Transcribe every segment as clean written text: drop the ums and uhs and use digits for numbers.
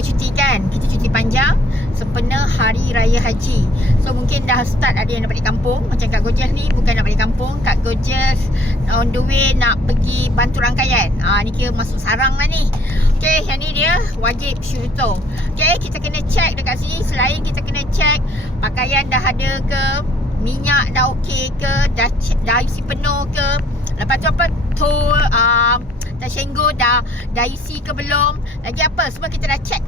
bercuti kan. Kita cuti panjang sempena Hari Raya Haji. So mungkin dah start ada yang nak balik kampung. Macam Kak Gojaz ni bukan nak balik kampung. Kak Gojaz on the way nak pergi bantu rangkaian. Ni kira masuk sarang lah ni. Okay, yang ni dia wajib syuruto. Okay, kita kena check dekat sini. Selain kita kena check pakaian dah ada ke, minyak dah okey ke, dah isi penuh ke. Lepas tu apa, tol, Tashengo dah isi ke belum. Lagi apa, semua kita dah check.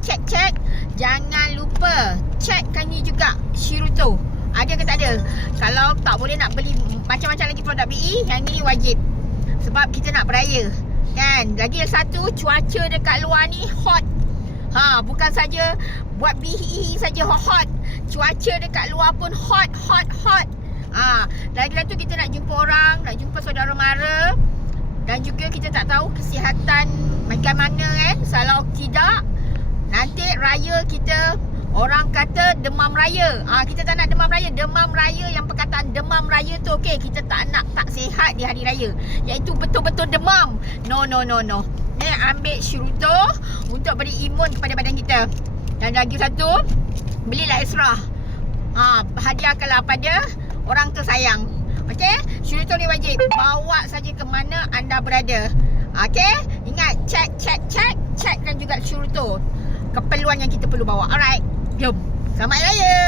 Jangan lupa checkkan ni juga Shiruto, ada ke tak ada. Kalau tak boleh nak beli macam-macam lagi produk BE, yang ni wajib. Sebab kita nak beraya kan. Lagi satu, cuaca dekat luar ni hot. Bukan saja buat BE saja hot. Cuaca dekat luar pun hot. Lagi satu, kita nak jumpa orang, nak jumpa saudara mara. Dan juga kita tak tahu kesihatan macam mana kan. Kalau tidak, nanti raya kita orang kata demam raya. Kita tak nak demam raya. Demam raya, yang perkataan demam raya tu okey, kita tak nak tak sihat di hari raya, iaitu betul-betul demam. No. Ni ambil Shiruto untuk beri imun kepada badan kita. Dan lagi satu, belilah Esra. Hadiahkanlah pada orang tersayang. Okey, Shiruto ni wajib. Bawa saja ke mana anda berada. Okey, ingat checkkan juga Shiruto, keperluan yang kita perlu bawa. Alright, jom. Selamat Raya.